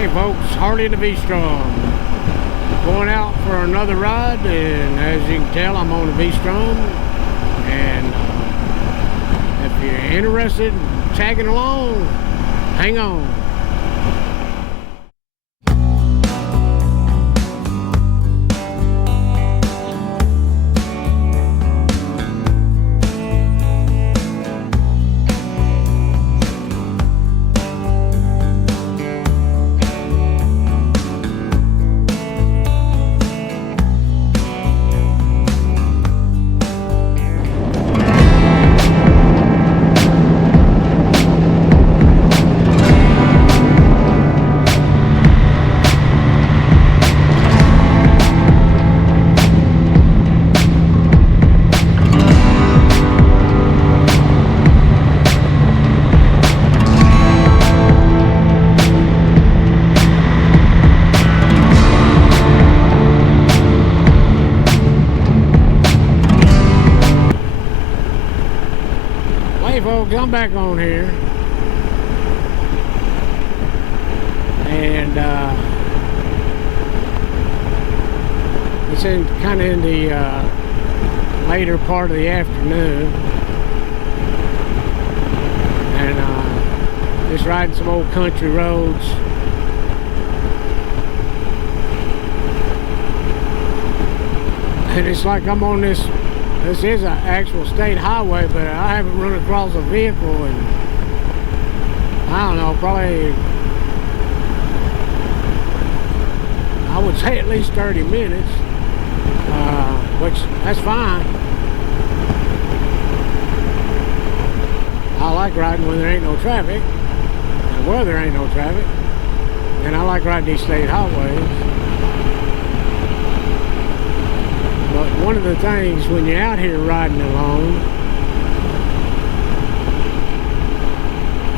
Hey folks, Harley and the V-Strom. Going out for another ride, and as you can tell, I'm on the V-Strom. And if you're interested in tagging along, hang on. Hey folks, I'm back on here, and it's kind of in the later part of the afternoon, and just riding some old country roads. And it's like I'm on this is an actual state highway, but I haven't run across a vehicle in, I don't know, probably, I would say at least 30 minutes, which, that's fine. I like riding when there ain't no traffic, and where there ain't no traffic, and I like riding these state highways. But one of the things when you're out here riding alone,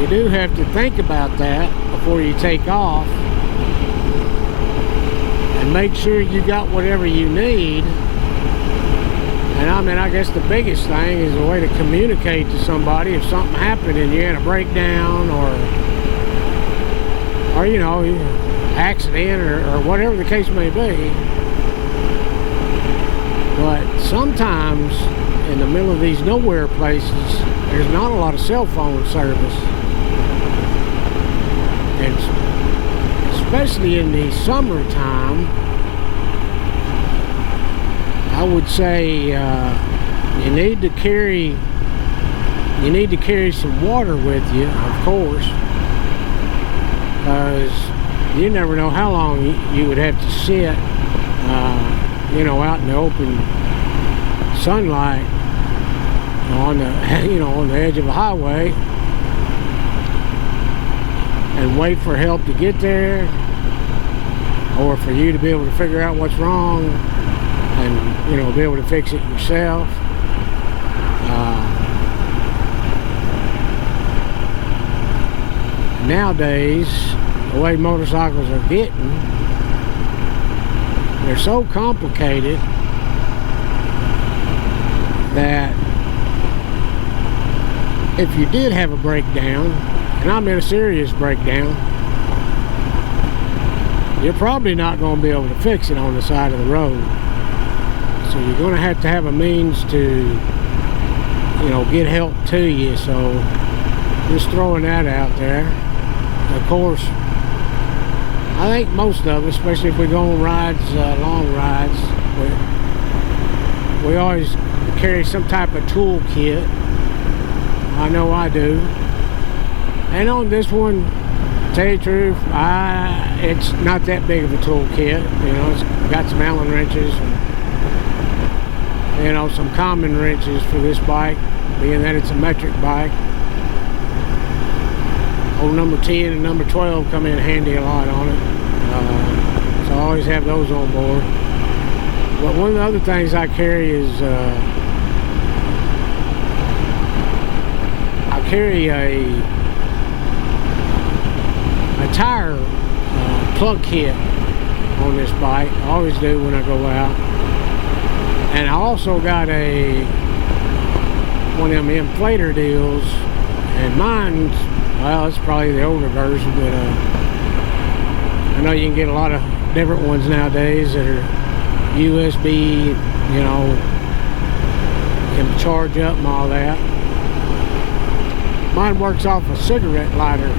you do have to think about that before you take off, and make sure you got whatever you need. And I mean, I guess the biggest thing is a way to communicate to somebody if something happened and you had a breakdown or you know, accident or whatever the case may be. But sometimes in the middle of these nowhere places, there's not a lot of cell phone service. And especially in the summertime, I would say you need to carry some water with you, of course, because you never know how long you would have to sit you know, out in the open sunlight on the, you know, on the edge of a highway and wait for help to get there, or for you to be able to figure out what's wrong and, you know, be able to fix it yourself. Nowadays, the way motorcycles are getting, they're so complicated that if you did have a breakdown, and I'm in a serious breakdown, you're probably not going to be able to fix it on the side of the road. So you're going to have a means to, you know, get help to you. So just throwing that out there. Of course, I think most of us, especially if we go on rides, long rides, we always carry some type of toolkit. I know I do. And on this one, to tell you the truth, it's not that big of a toolkit. You know, it's got some Allen wrenches and, you know, some common wrenches for this bike, being that it's a metric bike. Old number 10 and number 12 come in handy a lot on it. So I always have those on board. But one of the other things I carry is I carry a tire plug kit on this bike. I always do when I go out. And I also got one of them inflator deals, and mine's, well, it's probably the older version, but I know you can get a lot of different ones nowadays that are USB, you know, can charge up and all that. Mine works off a cigarette lighter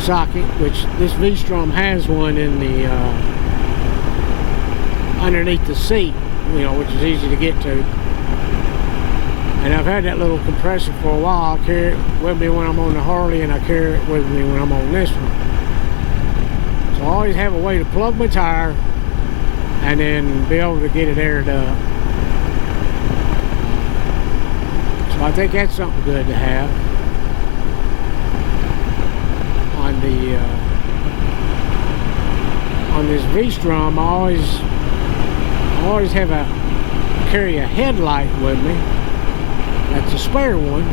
socket, which this V-Strom has one in the underneath the seat, you know, which is easy to get to. And I've had that little compressor for a while. I carry it with me when I'm on the Harley, and I carry it with me when I'm on this one. So I always have a way to plug my tire and then be able to get it aired up. So I think that's something good to have. On this V-Strom, I always have carry a headlight with me. That's a spare one.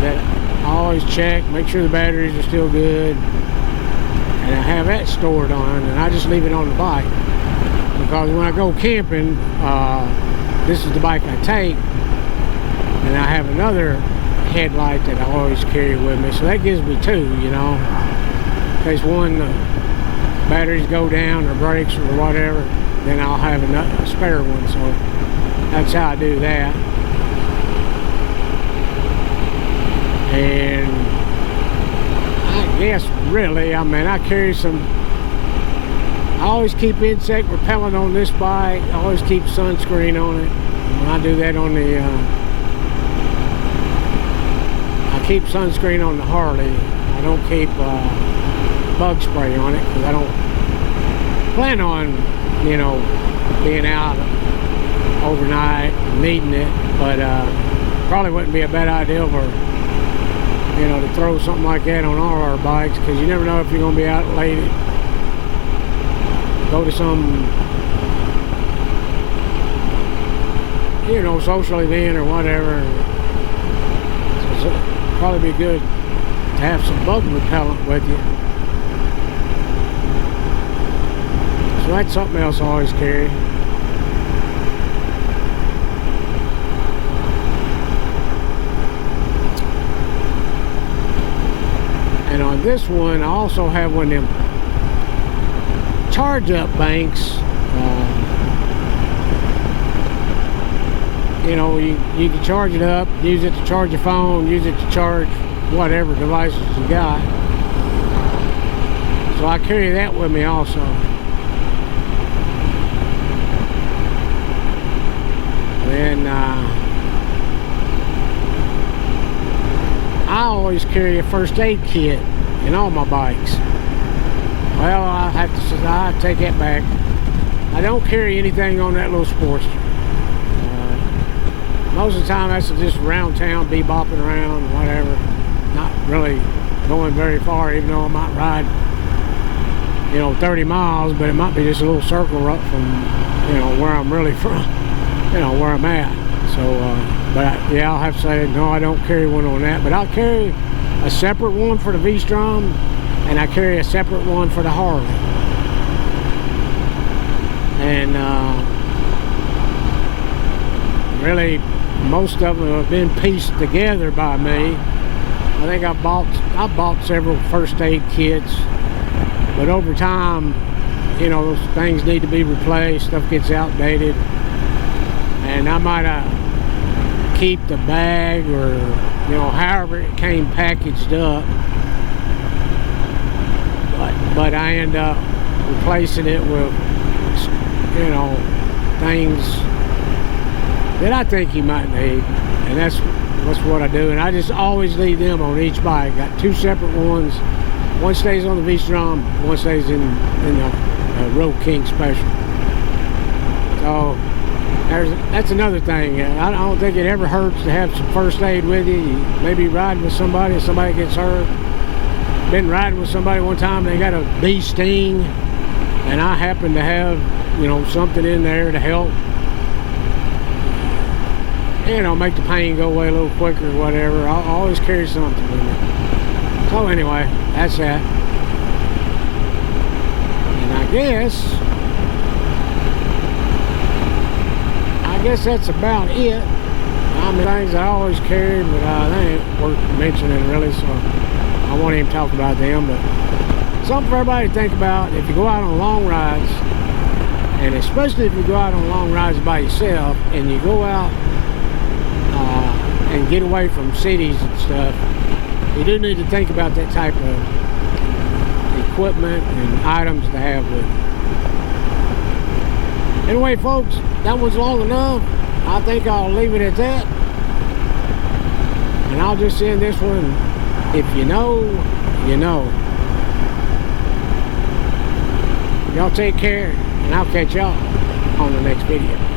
That I always check, make sure the batteries are still good, and I have that stored on, and I just leave it on the bike because when I go camping, this is the bike I take, and I have another headlight that I always carry with me, so that gives me two, you know, in case one batteries go down or breaks or whatever, then I'll have a spare one. So that's how I do that. And I guess really, I mean, I carry some, I always keep insect repellent on this bike. I always keep sunscreen on it. And I do that on the I keep sunscreen on the Harley. I don't keep bug spray on it because I don't plan on, you know, being out overnight and needing it. But probably wouldn't be a bad idea for, you know, to throw something like that on all our bikes, because you never know if you're going to be out late, go to some, you know, social event or whatever. So it'd probably be good to have some bug repellent with you. So that's something else I always carry. And on this one, I also have one of them charge-up banks. You know, you can charge it up, use it to charge your phone, use it to charge whatever devices you got. So I carry that with me also. Then I always carry a first aid kit in all my bikes. Well, I take that back. I don't carry anything on that little Sportster. Most of the time that's just around town, bebopping around, whatever. Not really going very far, even though I might ride, you know, 30 miles, but it might be just a little circle up from, you know, where I'm really from, you know, where I'm at. So, but yeah, I'll have to say, no, I don't carry one on that, but I'll carry a separate one for the V-Strom, and I carry a separate one for the Harley. And really, most of them have been pieced together by me. I think I bought several first aid kits, but over time, you know, those things need to be replaced, stuff gets outdated, and I might keep the bag, or, you know, however it came packaged up, but I end up replacing it with, you know, things that I think you might need, and that's what I do. And I just always leave them on each bike. Got two separate ones. One stays on the V-Strom, one stays in the Road King Special. So that's another thing. I don't think it ever hurts to have some first aid with you. You may be riding with somebody and somebody gets hurt. Been riding with somebody one time, they got a bee sting, and I happen to have, you know, something in there to help, you know, make the pain go away a little quicker or whatever. I'll always carry something with me. So anyway, that's that. And I guess that's about it. I mean, things I always carry, but they ain't worth mentioning really, so I won't even talk about them. But something for everybody to think about if you go out on long rides, and especially if you go out on long rides by yourself and you go out and get away from cities and stuff. You do need to think about that type of equipment and items to have with you. Anyway, folks, that was long enough. I think I'll leave it at that. And I'll just end this one. If you know, you know. Y'all take care, and I'll catch y'all on the next video.